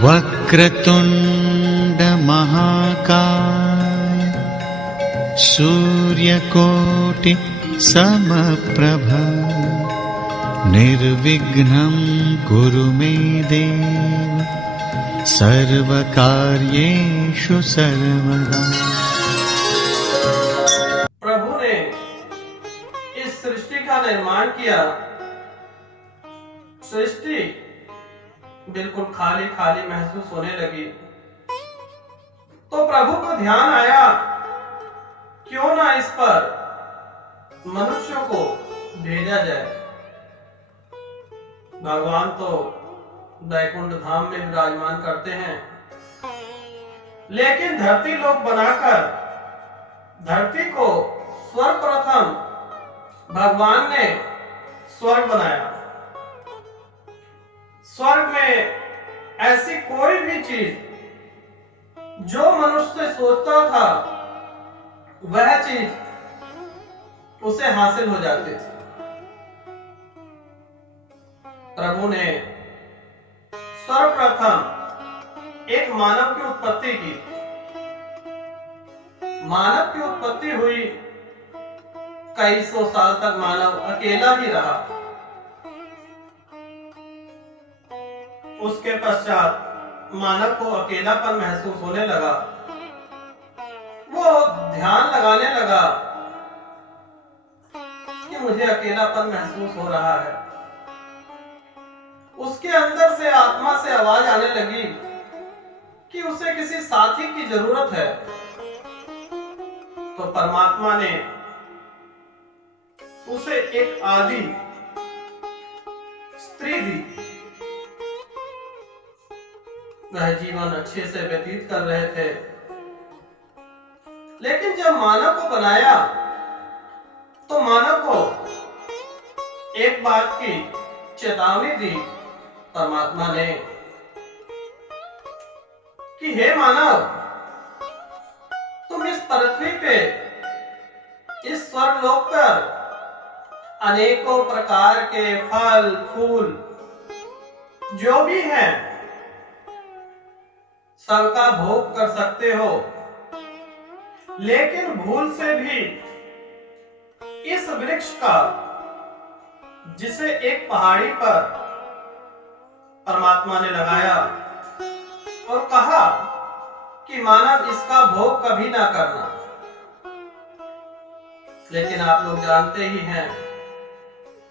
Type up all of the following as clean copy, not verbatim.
वक्रतुंड महाकाय सूर्यकोटि समप्रभ निर्विघ्नं कुरु मे देव सर्वकार्येषु सर्वदा। प्रभु ने इस सृष्टि का निर्माण किया। सृष्टि बिल्कुल खाली खाली महसूस होने लगी तो प्रभु को ध्यान आया, क्यों ना इस पर मनुष्यों को भेजा जाए। भगवान तो वैकुंठ धाम में विराजमान करते हैं, लेकिन धरती लोक बनाकर धरती को सर्वप्रथम भगवान ने स्वर्ग बनाया। स्वर्ग में ऐसी कोई भी चीज जो मनुष्य सोचता था वह चीज उसे हासिल हो जाती थी। प्रभु ने सर्वप्रथम एक मानव की उत्पत्ति की। मानव की उत्पत्ति हुई, कई सौ साल तक मानव अकेला ही रहा। उसके पश्चात मानव को अकेलापन महसूस होने लगा। वो ध्यान लगाने लगा कि मुझे अकेलापन महसूस हो रहा है। उसके अंदर से आत्मा से आवाज आने लगी कि उसे किसी साथी की जरूरत है। तो परमात्मा ने उसे एक आदि स्त्री दी। वह जीवन अच्छे से व्यतीत कर रहे थे, लेकिन जब मानव को बनाया तो मानव को एक बात की चेतावनी दी परमात्मा ने कि हे मानव, तुम इस पृथ्वी पे, इस स्वर्गलोक पर अनेकों प्रकार के फल फूल जो भी हैं सबका भोग कर सकते हो, लेकिन भूल से भी इस वृक्ष का, जिसे एक पहाड़ी पर परमात्मा ने लगाया और कहा कि मानव इसका भोग कभी ना करना। लेकिन आप लोग जानते ही हैं,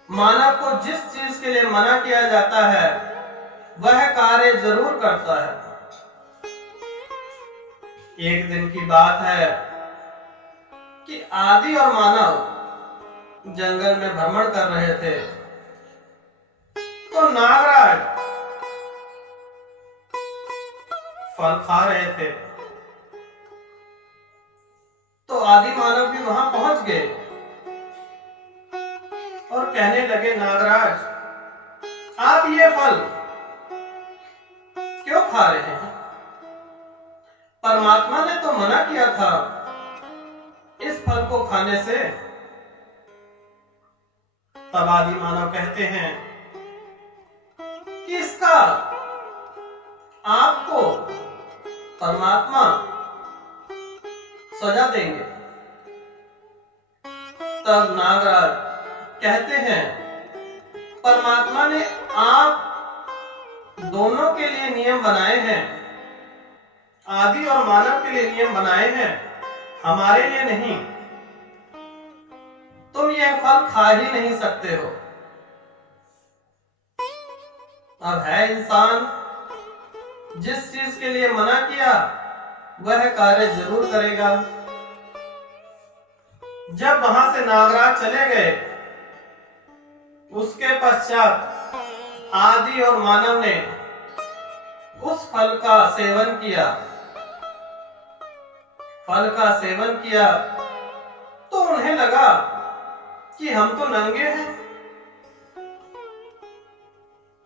मानव को जिस चीज के लिए मना किया जाता है वह कार्य जरूर करता है। एक दिन की बात है कि आदि और मानव जंगल में भ्रमण कर रहे थे, तो नागराज फल खा रहे थे। तो आदि मानव भी वहां पहुंच गए और कहने लगे, नागराज आप ये फल क्यों खा रहे हैं? परमात्मा ने तो मना किया था इस फल को खाने से। तब आदि मानव कहते हैं कि इसका आपको परमात्मा सजा देंगे। तब नागराज कहते हैं, परमात्मा ने आप दोनों के लिए नियम बनाए हैं, आदि और मानव के लिए नियम बनाए हैं, हमारे लिए नहीं। तुम यह फल खा ही नहीं सकते हो। अब है इंसान, जिस चीज के लिए मना किया वह कार्य जरूर करेगा। जब वहां से नागराज चले गए, उसके पश्चात आदि और मानव ने उस फल का सेवन किया। फल का सेवन किया तो उन्हें लगा कि हम तो नंगे हैं।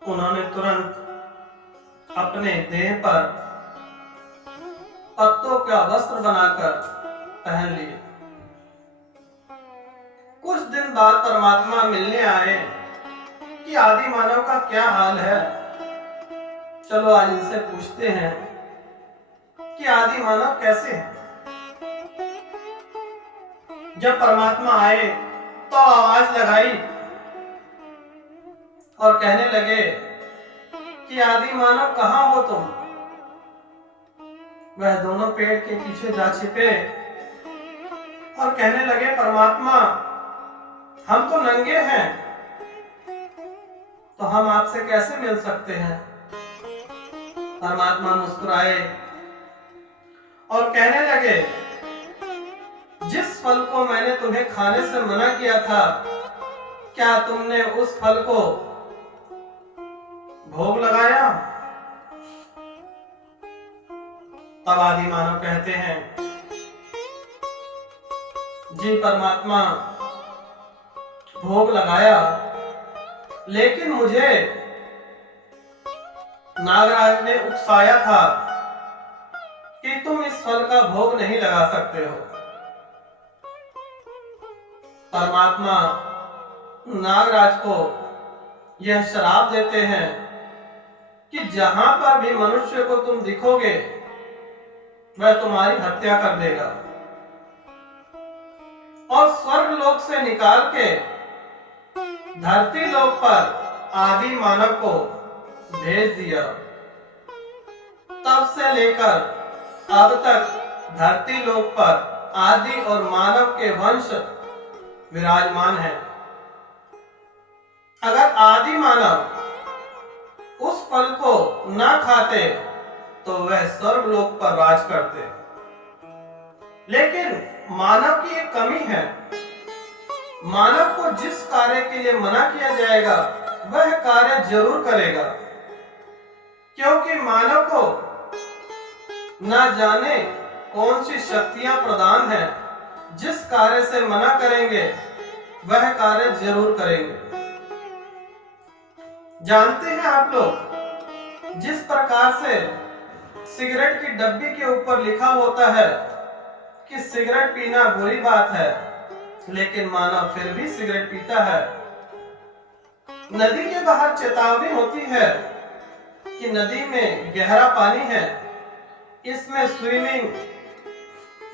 उन्होंने तुरंत अपने देह पर पत्तों का वस्त्र बनाकर पहन लिए। कुछ दिन बाद परमात्मा मिलने आए कि आदि मानव का क्या हाल है। चलो आज इनसे पूछते हैं कि आदि मानव कैसे है। जब परमात्मा आए तो आवाज लगाई और कहने लगे कि आदि मानव कहां हो तुम। वह दोनों पेड़ के पीछे जा छिपे और कहने लगे परमात्मा हम तो नंगे हैं, तो हम आपसे कैसे मिल सकते हैं। परमात्मा मुस्कुराए और कहने लगे जिस फल को मैंने तुम्हें खाने से मना किया था, क्या तुमने उस फल को भोग लगाया। तब आदि मानव कहते हैं जी परमात्मा भोग लगाया, लेकिन मुझे नागराज ने उकसाया था कि तुम इस फल का भोग नहीं लगा सकते हो। परमात्मा नागराज को यह श्राप देते हैं कि जहां पर भी मनुष्य को तुम दिखोगे वह तुम्हारी हत्या कर देगा, और स्वर्ग लोक से निकाल के धरती लोक पर आदि मानव को भेज दिया। तब से लेकर अब तक धरती लोक पर आदि और मानव के वंश विराजमान है। अगर आदि मानव उस फल को न खाते तो वह स्वर्ग लोक पर राज करते, लेकिन मानव की एक कमी है। मानव को जिस कार्य के लिए मना किया जाएगा वह कार्य जरूर करेगा, क्योंकि मानव को न जाने कौन सी शक्तियां प्रदान हैं, जिस कार्य से मना करेंगे वह कार्य जरूर करेंगे। जानते हैं आप लोग, जिस प्रकार से सिगरेट की डब्बी के ऊपर लिखा होता है कि सिगरेट पीना बुरी बात है, लेकिन मानव फिर भी सिगरेट पीता है। नदी के बाहर चेतावनी होती है कि नदी में गहरा पानी है, इसमें स्विमिंग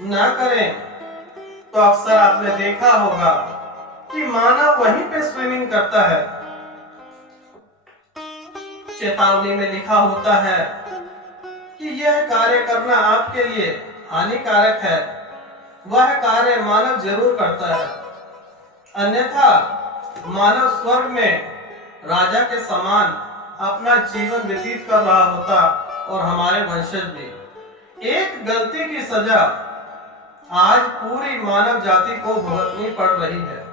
ना करें, तो अक्सर आपने देखा होगा कि मानव वहीं पे स्विमिंग करता है। चेतावनी में लिखा होता है कि यह कार्य करना आपके लिए हानिकारक है, वह कार्य मानव जरूर करता है, अन्यथा मानव स्वर्ग में राजा के समान अपना जीवन व्यतीत कर रहा होता, और हमारे वंशज भी। एक गलती की सजा आज पूरी मानव जाति को भुगतनी पड़ रही है।